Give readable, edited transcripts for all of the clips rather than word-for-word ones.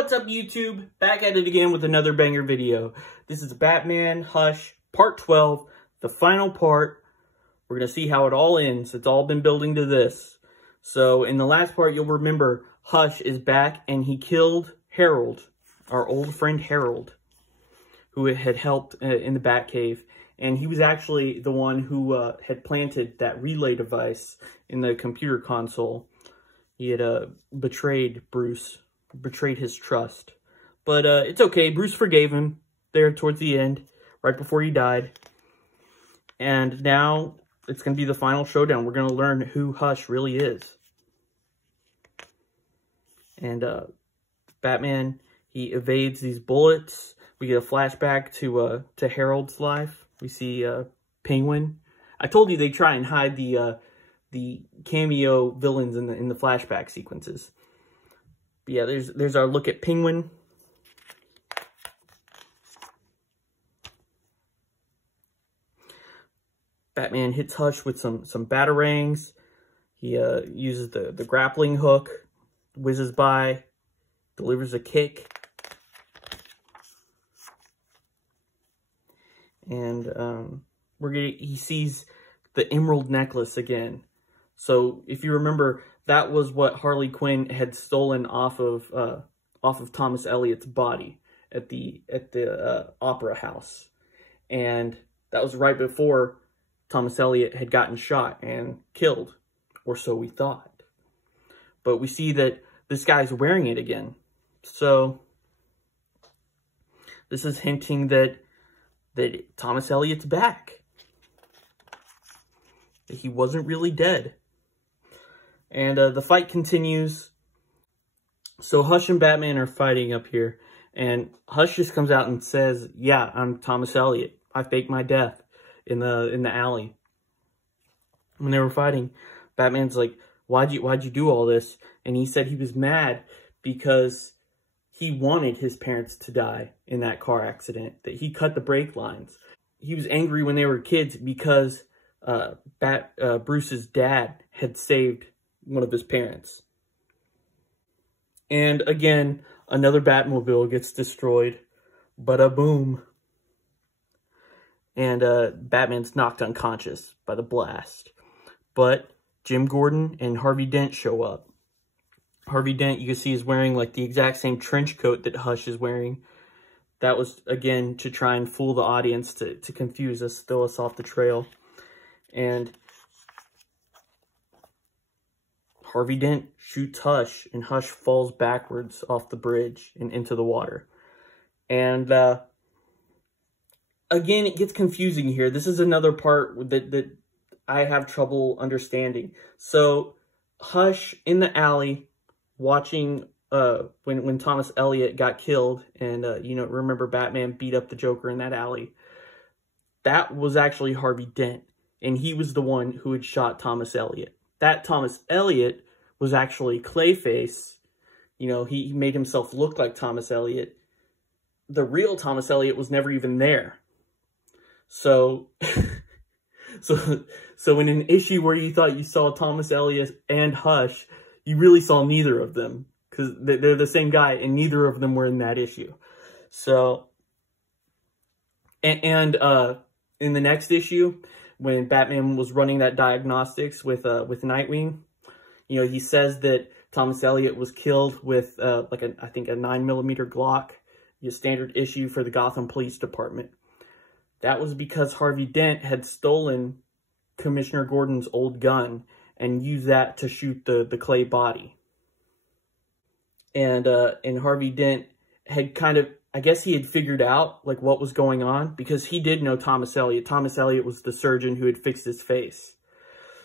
What's up, YouTube? Back at it again with another banger video. This is Batman Hush Part 12, the final part. We're going to see how it all ends. It's all been building to this. So in the last part, you'll remember Hush is back and he killed Harold, our old friend Harold, who had helped in the Batcave. And he was actually the one who had planted that relay device in the computer console. He had betrayed Bruce, betrayed his trust. But it's okay. Bruce forgave him there towards the end, right before he died. And now it's going to be the final showdown. We're going to learn who Hush really is. And Batman, he evades these bullets. We get a flashback to Harold's life. We see Penguin. I told you they try and hide the cameo villains in the flashback sequences. But yeah, there's our look at Penguin. Batman hits Hush with some batarangs. He uses the grappling hook, whizzes by, delivers a kick. And he sees the emerald necklace again. So if you remember, that was what Harley Quinn had stolen off of Thomas Elliot's body at the opera house, and that was right before Thomas Elliot had gotten shot and killed, or so we thought. But we see that this guy's wearing it again. So this is hinting that Thomas Elliot's back. That he wasn't really dead. And the fight continues. So Hush and Batman are fighting up here. And Hush just comes out and says, yeah, I'm Thomas Elliot. I faked my death in the alley. When they were fighting, Batman's like, why'd you do all this? And he said he was mad because he wanted his parents to die in that car accident, that he cut the brake lines. He was angry when they were kids because Bruce's dad had saved one of his parents. And again, another Batmobile gets destroyed. Bada boom. And Batman's knocked unconscious by the blast. But Jim Gordon and Harvey Dent show up. Harvey Dent, you can see, is wearing like the exact same trench coat that Hush is wearing. That was, again, to try and fool the audience, to confuse us, throw us off the trail. And Harvey Dent shoots Hush, and Hush falls backwards off the bridge and into the water. And again, it gets confusing here. This is another part that I have trouble understanding. So Hush in the alley, watching when Thomas Elliot got killed, and remember Batman beat up the Joker in that alley. That was actually Harvey Dent, and he was the one who had shot Thomas Elliot. That Thomas Elliot was actually Clayface. He made himself look like Thomas Elliot. The real Thomas Elliot was never even there. So in an issue where you thought you saw Thomas Elliot and Hush, you really saw neither of them, because they're the same guy, and neither of them were in that issue. So, and in the next issue, when Batman was running that diagnostics with Nightwing, he says that Thomas Elliot was killed with I think a 9mm Glock, a standard issue for the Gotham Police Department. That was because Harvey Dent had stolen Commissioner Gordon's old gun and used that to shoot the clay body. And Harvey Dent had kind of, I guess he had figured out like what was going on, because he did know Thomas Elliot. Thomas Elliot was the surgeon who had fixed his face.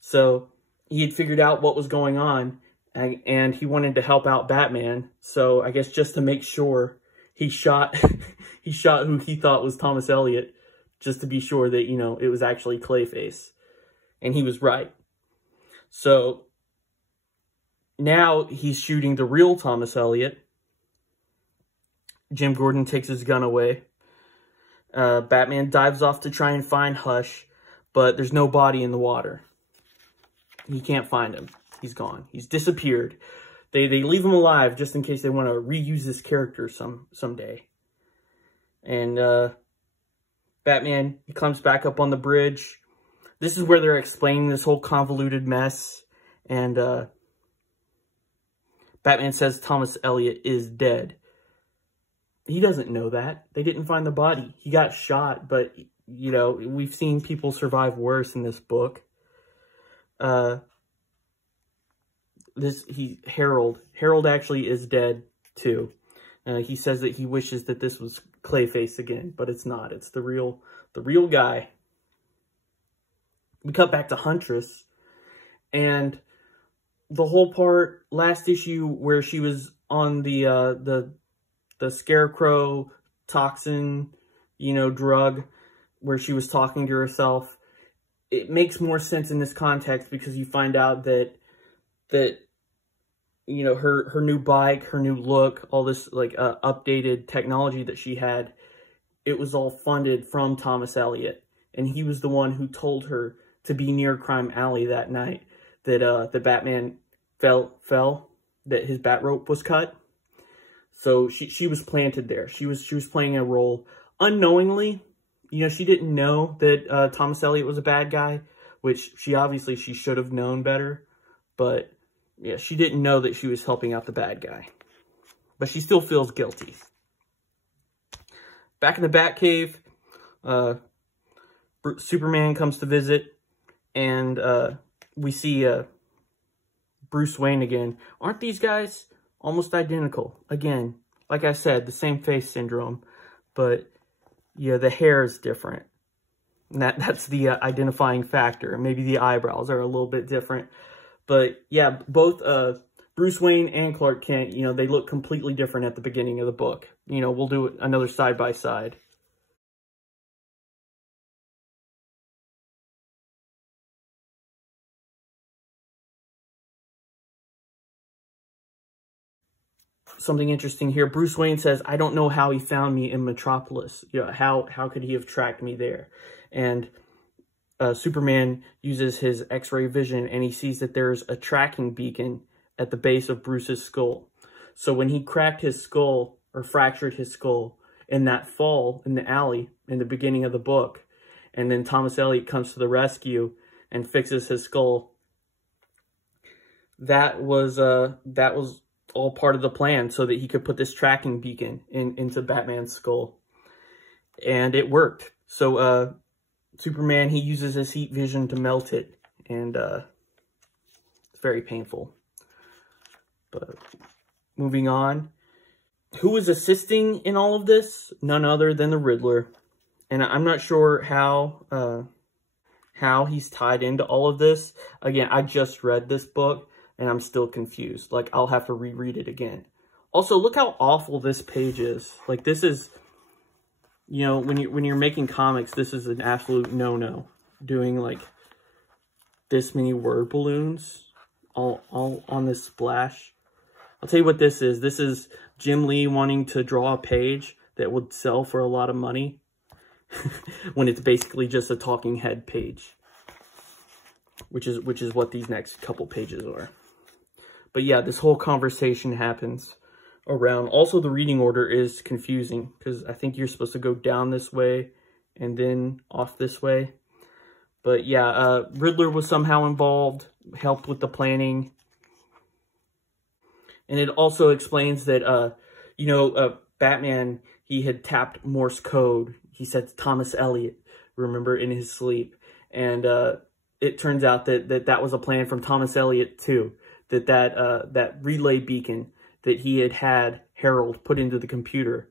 So he had figured out what was going on, and he wanted to help out Batman. So I guess just to make sure, he shot who he thought was Thomas Elliot, just to be sure that, it was actually Clayface. And he was right. So now he's shooting the real Thomas Elliot. Jim Gordon takes his gun away. Batman dives off to try and find Hush, but there's no body in the water. He can't find him. He's gone. He's disappeared. They leave him alive just in case they want to reuse this character someday. And Batman, he comes back up on the bridge. This is where they're explaining this whole convoluted mess. And Batman says Thomas Elliot is dead. He doesn't know that. They didn't find the body. He got shot, but, you know, we've seen people survive worse in this book. Harold actually is dead, too. He says that he wishes that this was Clayface again, but it's not. It's the real guy. We cut back to Huntress, and the whole part, last issue, where she was on the scarecrow toxin, you know, drug, where she was talking to herself, it makes more sense in this context because you find out that you know, her new bike, her new look, all this like updated technology that she had, it was all funded from Thomas Elliot, and he was the one who told her to be near Crime Alley that night that the Batman fell, that his bat rope was cut. So she was planted there. She was playing a role unknowingly. You know, she didn't know that Thomas Elliot was a bad guy, which she should have known better. But yeah, she didn't know that she was helping out the bad guy. But she still feels guilty. Back in the Batcave, Superman comes to visit, and we see Bruce Wayne again. Aren't these guys almost identical? Again, like I said, the same face syndrome, but yeah, the hair is different. And that's the identifying factor. Maybe the eyebrows are a little bit different. But yeah, both Bruce Wayne and Clark Kent, you know, they look completely different at the beginning of the book. You know, we'll do another side-by-side. Something interesting here. Bruce Wayne says, I don't know how he found me in Metropolis. You know, how could he have tracked me there? And Superman uses his X-ray vision, and he sees that there's a tracking beacon at the base of Bruce's skull. So when he cracked his skull, or fractured his skull, in that fall in the alley in the beginning of the book, and then Thomas Elliot comes to the rescue and fixes his skull, that was all part of the plan so that he could put this tracking beacon into Batman's skull. And it worked. So Superman, he uses his heat vision to melt it, and it's very painful. But moving on, who is assisting in all of this? None other than the Riddler. And I'm not sure how he's tied into all of this. Again, I just read this book, and I'm still confused. Like, I'll have to reread it again. Also, look how awful this page is. Like, this is, you know, when you're making comics, this is an absolute no-no. Doing, like, this many word balloons all on this splash. I'll tell you what this is. This is Jim Lee wanting to draw a page that would sell for a lot of money when it's basically just a talking head page, which is what these next couple pages are. But yeah, this whole conversation happens around. Also, the reading order is confusing because I think you're supposed to go down this way and then off this way. But yeah, Riddler was somehow involved, helped with the planning. And it also explains that, you know, Batman, he had tapped Morse code. He said Thomas Elliot, remember, in his sleep. And it turns out that was a plan from Thomas Elliot, too. That relay beacon that he had Harold put into the computer,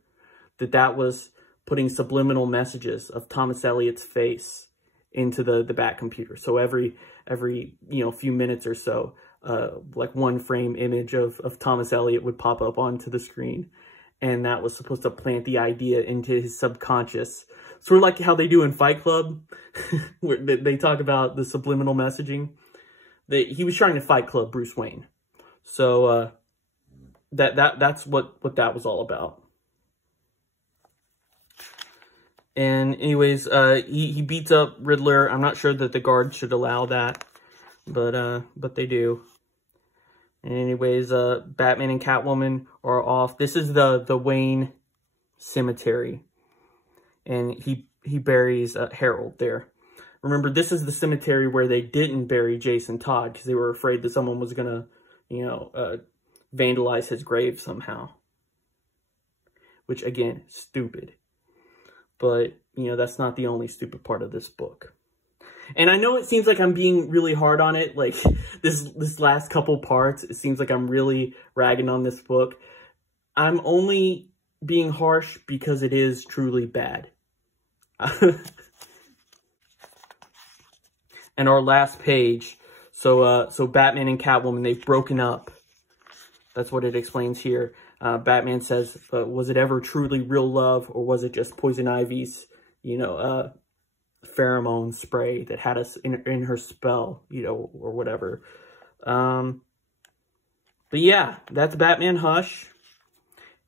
that was putting subliminal messages of Thomas Elliot's face into the Bat computer. So every you know, few minutes or so, like one frame image of Thomas Elliot would pop up onto the screen. And that was supposed to plant the idea into his subconscious. Sort of like how they do in Fight Club, where they talk about the subliminal messaging. He was trying to Fight Club Bruce Wayne. So that's what that was all about. And anyways, he beats up Riddler. I'm not sure that the guards should allow that, but they do. And anyways, Batman and Catwoman are off. This is the Wayne cemetery. And he buries Harold there. Remember, this is the cemetery where they didn't bury Jason Todd because they were afraid that someone was going to, you know, vandalize his grave somehow. Which, again, stupid. But, you know, that's not the only stupid part of this book. And I know it seems like I'm being really hard on it. Like, this last couple parts, it seems like I'm really ragging on this book. I'm only being harsh because it is truly bad. And our last page, so Batman and Catwoman, they've broken up. That's what it explains here. Batman says, was it ever truly real love, or was it just Poison Ivy's, you know, pheromone spray that had us in her spell, you know, or whatever. But yeah, that's Batman Hush.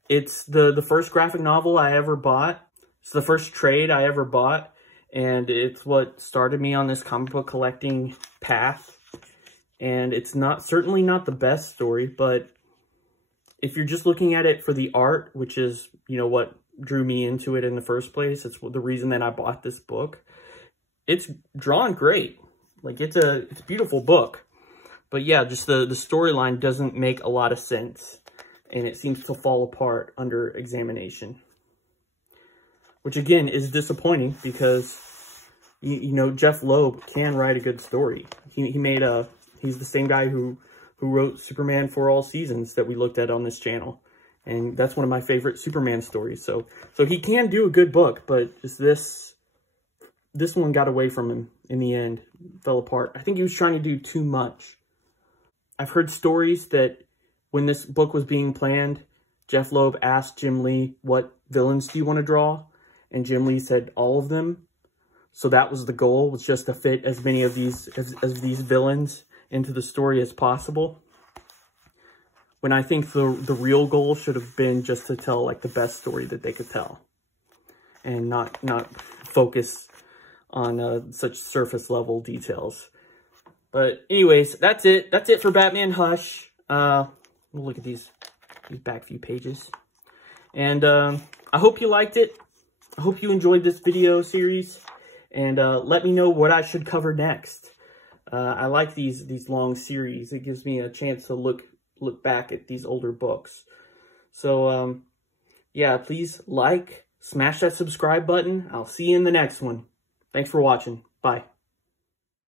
It's the first graphic novel I ever bought. It's the first trade I ever bought. And it's what started me on this comic book collecting path. And it's certainly not the best story, but if you're just looking at it for the art, which is, you know, what drew me into it in the first place, it's the reason that I bought this book. It's drawn great. Like, it's a beautiful book. But yeah, just the storyline doesn't make a lot of sense. And it seems to fall apart under examination. Which, again, is disappointing because, you know, Jeff Loeb can write a good story. He's the same guy who wrote Superman for All Seasons that we looked at on this channel. And that's one of my favorite Superman stories. So he can do a good book, but just this one got away from him in the end. Fell apart. I think he was trying to do too much. I've heard stories that when this book was being planned, Jeff Loeb asked Jim Lee, what villains do you want to draw? And Jim Lee said all of them. So that was the goal, was just to fit as many of these these villains into the story as possible. When I think the real goal should have been just to tell like the best story that they could tell. And not focus on such surface level details. But anyways, that's it. That's it for Batman Hush. We'll look at these back few pages. And I hope you liked it. I hope you enjoyed this video series, and let me know what I should cover next. I like these long series. It gives me a chance to look back at these older books. So, yeah, please smash that subscribe button. I'll see you in the next one. Thanks for watching. Bye.